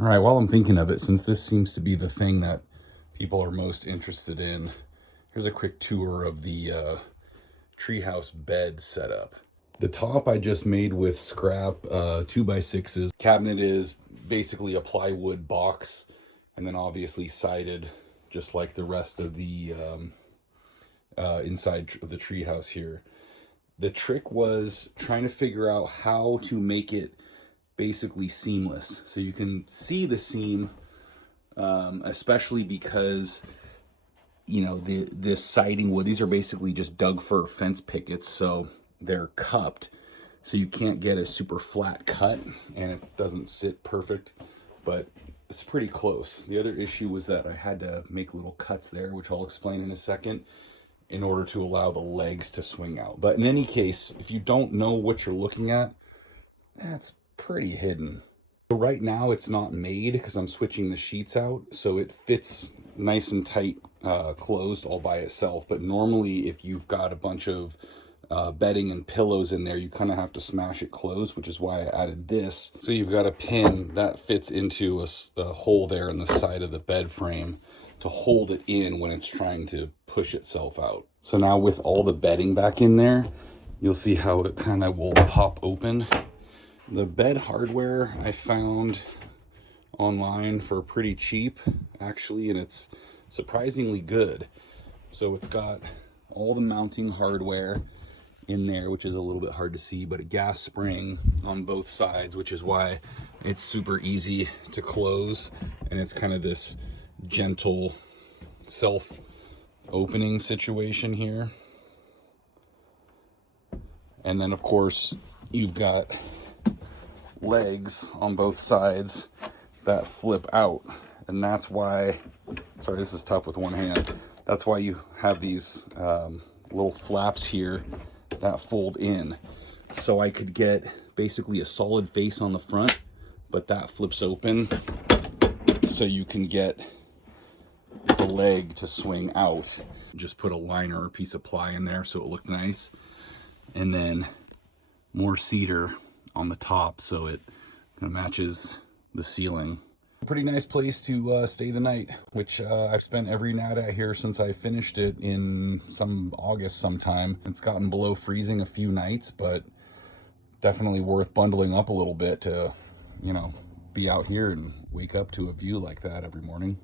All right, while I'm thinking of it, since this seems to be the thing that people are most interested in, here's a quick tour of the Treehouse bed setup. The top I just made with scrap 2x6s. Cabinet is basically a plywood box, and then obviously sided, just like the rest of the inside of the Treehouse here. The trick was trying to figure out how to make it basically seamless, so you can see the seam, especially because, you know, this siding wood, these are basically just Doug fir fence pickets, so they're cupped, so you can't get a super flat cut and it doesn't sit perfect, but it's pretty close. The other issue was that I had to make little cuts there, which I'll explain in a second, in order to allow the legs to swing out. But in any case, if you don't know what you're looking at, that's pretty hidden. So right now it's not made because I'm switching the sheets out, so it fits nice and tight, closed all by itself. But normally if you've got a bunch of bedding and pillows in there, you kind of have to smash it closed, which is why I added this. So you've got a pin that fits into a hole there in the side of the bed frame to hold it in when it's trying to push itself out. So now with all the bedding back in there, you'll see how it kind of will pop open. The bed hardware I found online for pretty cheap, actually, and it's surprisingly good. So it's got all the mounting hardware in there, which is a little bit hard to see, but a gas spring on both sides, which is why it's super easy to close, and it's kind of this gentle self-opening situation here. And then of course you've got legs on both sides that flip out, and that's why, sorry, this is tough with one hand, that's why you have these little flaps here that fold in. So I could get basically a solid face on the front, but that flips open so you can get the leg to swing out. Just put a liner or a piece of ply in there so it looked nice, and then more cedar on the top so it kind of matches the ceiling. Pretty nice place to stay the night, which I've spent every night out here since I finished it in August sometime. It's gotten below freezing a few nights, but definitely worth bundling up a little bit to, you know, be out here and wake up to a view like that every morning.